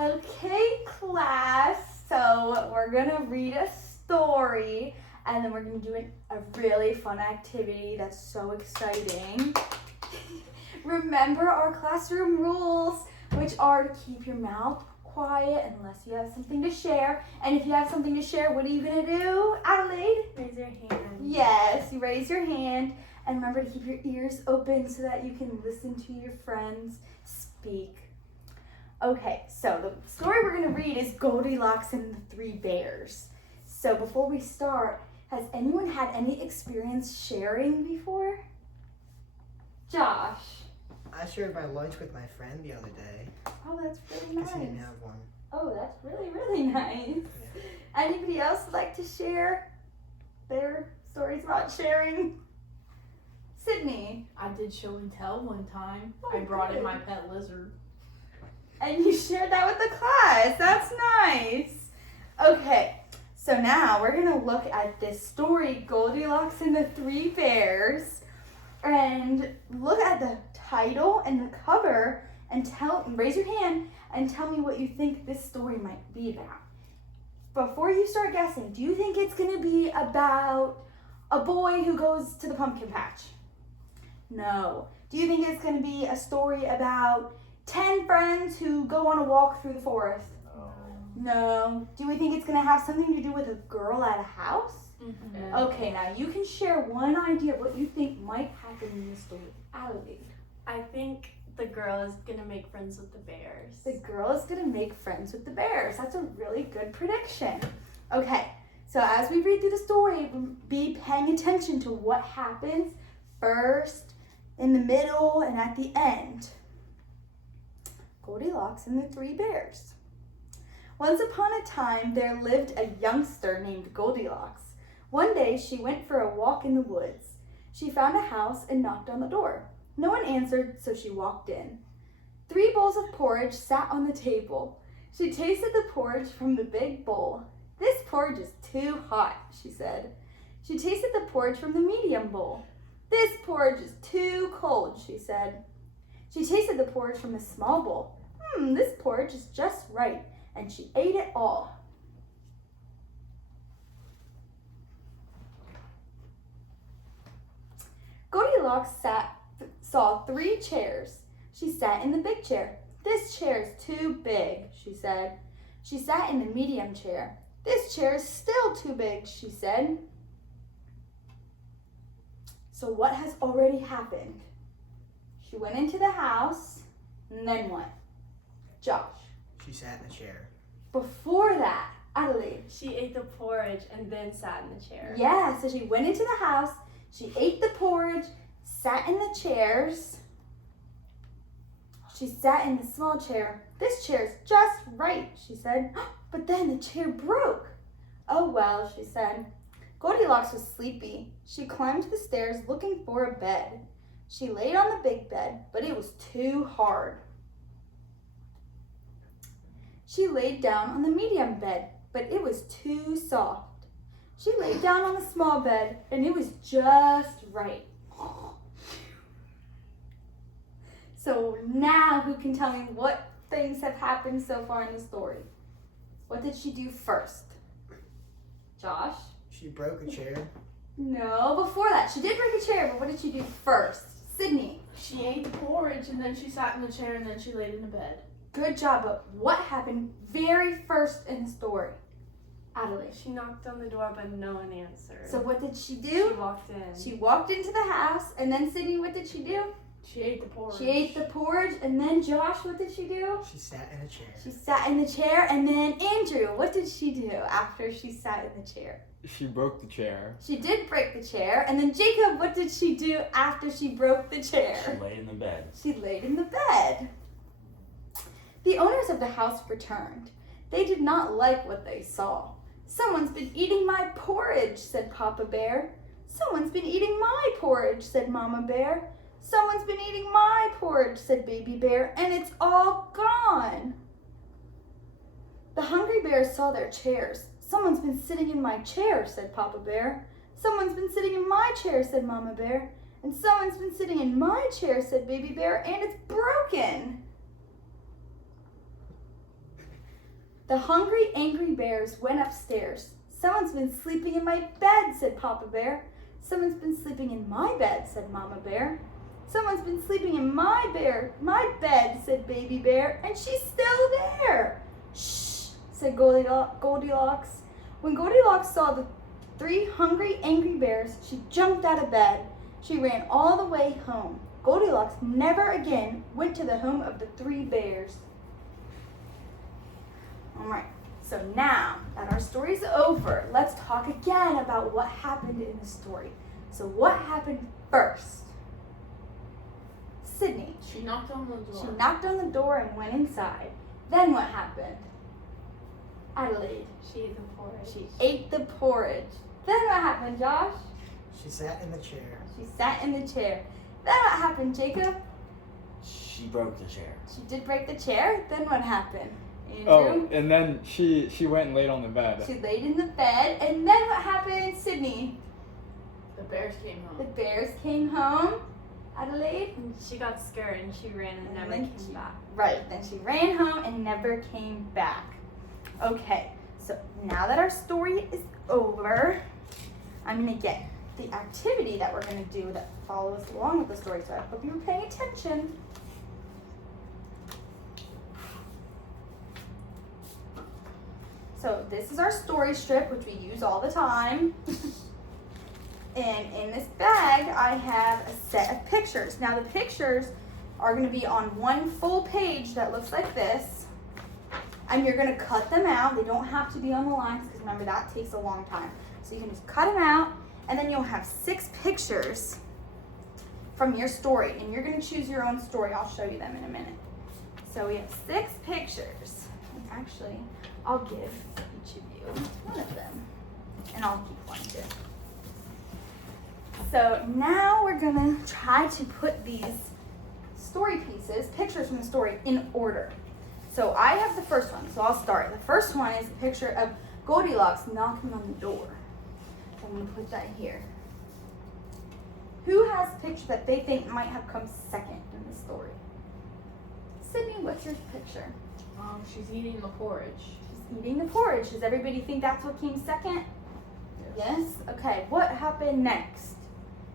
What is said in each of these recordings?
Okay, class. So we're gonna read a story, and then we're gonna do a really fun activity that's so exciting. Remember our classroom rules, which are to keep your mouth quiet unless you have something to share. And if you have something to share, what are you gonna do, Adelaide? Raise your hand. Yes, you raise your hand. And remember to keep your ears open so that you can listen to your friends speak. Okay, so the story we're gonna read is Goldilocks and the Three Bears. So before we start, has anyone had any experience sharing before? Josh. I shared my lunch with my friend the other day. Oh, that's really Because he didn't nice. have one. Oh, that's really, really nice. Yeah. Anybody else like to share their stories about sharing? Sydney. I did show and tell one time. Oh, I brought good. in my pet lizard. And you shared that with the class. That's nice. Okay, so now we're going to look at this story, Goldilocks and the Three Bears, and look at the title and the cover and raise your hand and tell me what you think this story might be about. Before you start guessing, do you think it's going to be about a boy who goes to the pumpkin patch? No. Do you think it's going to be a story about 10 friends who go on a walk through the forest? No. Do we think it's going to have something to do with a girl at a house? Mm-hmm. Okay, now you can share one idea of what you think might happen in this story. Adelaide. I think the girl is gonna make friends with the bears. The girl is going to make friends with the bears. That's a really good prediction. Okay, so as we read through the story, be paying attention to what happens first, in the middle, and at the end. Goldilocks and the Three Bears. Once upon a time, there lived a youngster named Goldilocks. One day, she went for a walk in the woods. She found a house and knocked on the door. No one answered, so she walked in. 3 bowls of porridge sat on the table. She tasted the porridge from the big bowl. "This porridge is too hot," she said. She tasted the porridge from the medium bowl. "This porridge is too cold," she said. She tasted the porridge from the small bowl. This porridge is just right," and she ate it all. Goldilocks saw 3 chairs. She sat in the big chair. "This chair is too big," she said. She sat in the medium chair. "This chair is still too big," she said. So what has already happened? She went into the house, and then what? Josh. She sat in a chair. Before that, Adelaide. She ate the porridge and then sat in the chair. Yeah, so she went into the house, she ate the porridge, sat in the chairs. She sat in the small chair. "This chair is just right," she said. But then the chair broke. "Oh well," she said. Goldilocks was sleepy. She climbed the stairs looking for a bed. She laid on the big bed, but it was too hard. She laid down on the medium bed, but it was too soft. She laid down on the small bed, and it was just right. So now who can tell me what things have happened so far in the story? What did she do first? Josh? She broke a chair. No, before that. She did break a chair, but what did she do first? Sydney? She ate the porridge and then she sat in the chair and then she laid in the bed. Good job, but what happened very first in the story? Adelaide? She knocked on the door but no one answered. So what did she She do? walked in. She walked into the house, and then Sydney, what did she do? She ate the porridge. She ate the porridge, and then Josh, what did she do? She sat in a chair. She sat in the chair, and then Andrew, what did she do after she sat in the chair? She broke the chair. She did break the chair, and then Jacob, what did she do after she broke the chair? She laid in the bed. She laid in the bed. The owners of the house returned. They did not like what they saw. "Someone's been eating my porridge," said Papa Bear. "Someone's been eating my porridge," said Mama Bear. "Someone's been eating my porridge," said Baby Bear, "and it's all gone." The hungry bears saw their chairs. "Someone's been sitting in my chair," said Papa Bear. "Someone's been sitting in my chair," said Mama Bear. "And someone's been sitting in my chair," said Baby Bear, "and it's broken." The hungry, angry bears went upstairs. Someone's been sleeping in my bed, said Papa Bear. Someone's been sleeping in my bed, said Mama Bear. Someone's been sleeping in my bed, said Baby Bear, and she's still there. Shh, said Goldilocks. When Goldilocks saw the 3 hungry, angry bears, she jumped out of bed. She ran all the way home. Goldilocks never again went to the home of the 3 bears. All right, so now that our story's over, let's talk again about what happened in the story. So what happened first? Sydney. She knocked on the door. She knocked on the door and went inside. Then what happened? Adelaide. She ate the porridge. She ate the porridge. Then what happened, Josh? She sat in the chair. She sat in the chair. Then what happened, Jacob? She broke the chair. She did break the chair. Then what happened? Andrew? Oh, and then she went and laid on the bed. She laid in the bed. And then what happened, Sydney? The bears came The home. bears came home. Adelaide? And she got scared and she ran and never then came back. Right, then she ran home and never came back. Okay, so now that our story is over, I'm going to get the activity that we're going to do that follows along with the story. So I hope you were paying attention. So this is our story strip, which we use all the time. And in this bag, I have a set of pictures. Now the pictures are going to be on one full page that looks like this. And you're going to cut them out. They don't have to be on the lines because remember that takes a long time. So you can just cut them out and then you'll have 6 pictures from your story. And you're going to choose your own story. I'll show you them in a minute. So we have 6 pictures. And actually, I'll give each of you one of them. And I'll keep one too. So now we're gonna try to put these story pieces, pictures from the story, in order. So I have the first one, so I'll start. The first one is a picture of Goldilocks knocking on the door. So I'm gonna put that here. Who has a picture that they think might have come second in the story? Sydney, what's your picture? She's eating the porridge. She's eating the porridge. Does everybody think that's what came second? Yes? Okay, what happened next?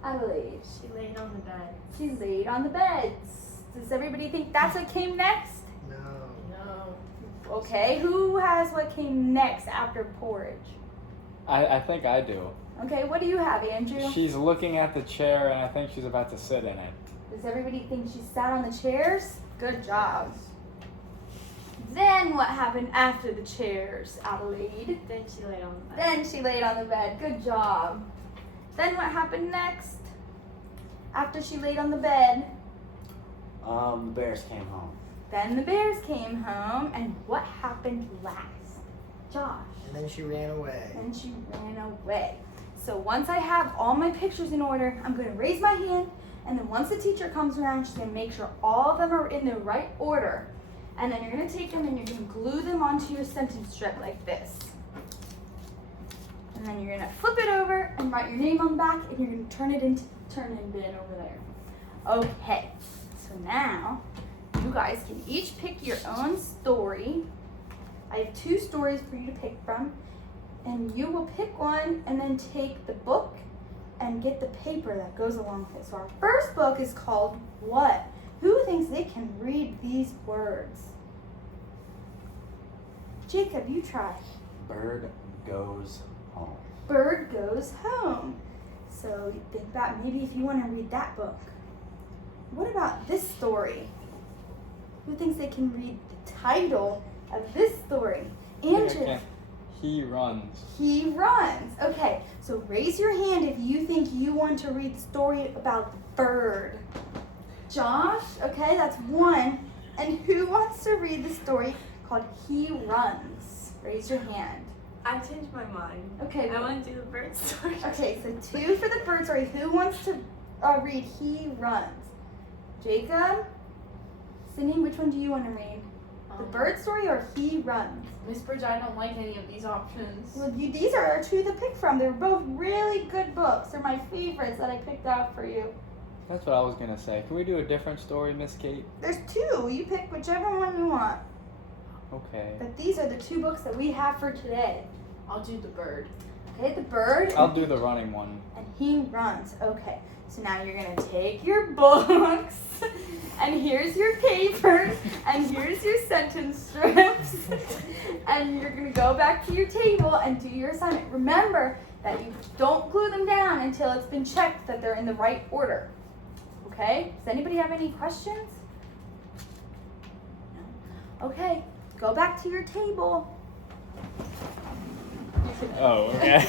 Adelaide. She laid on the bed. She laid on the beds. Does everybody think that's what came next? No. No. Okay, who has what came next after porridge? I think I do. Okay, what do you have, Andrew? She's looking at the chair and I think she's about to sit in it. Does everybody think she sat on the chairs? Good job. Then what happened after the chairs, Adelaide? Then she laid on the bed. Then she laid on the bed. Good job. Then what happened next? After she laid on the bed? The bears came home. Then the bears came home. And what happened last? Josh. And then she ran away. And she ran away. So once I have all my pictures in order, I'm going to raise my hand. And then once the teacher comes around, she's going to make sure all of them are in the right order. And then you're going to take them and you're going to glue them onto your sentence strip like this. And then you're going to flip it over and write your name on the back and you're going to turn it into the turn-in bin over there. Okay, so now you guys can each pick your own story. I have 2 stories for you to pick from. And you will pick one and then take the book and get the paper that goes along with it. So our first book is called What? Who thinks they can read these words? Jacob, you try. Bird goes home. Bird goes home. So you think about maybe if you want to read that book. What about this story? Who thinks they can read the title of this story? Andrew. He runs. He runs. Okay, so raise your hand if you think you want to read the story about the bird. Josh, okay, that's 1. And who wants to read the story called He Runs? Raise your hand. I changed my mind. Okay. I want to do the bird story. Okay, so 2 for the bird story. Who wants to read He Runs? Jacob? Sydney, which one do you want to read? The bird story or He Runs? Miss Bridge, I don't like any of these options. Well, these are our 2 to pick from. They're both really good books. They're my favorites that I picked out for you. That's what I was going to say. Can we do a different story, Miss Kate? There's 2. You pick whichever one you want. Okay. But these are the 2 books that we have for today. I'll do the bird. Okay, the bird. I'll do the running one. And he runs. Okay, so now you're gonna take your books, and here's your paper, and here's your sentence strips, and you're gonna go back to your table and do your assignment. Remember that you don't glue them down until it's been checked that they're in the right order. Okay, does anybody have any questions? No? Okay, go back to your table. Oh, okay.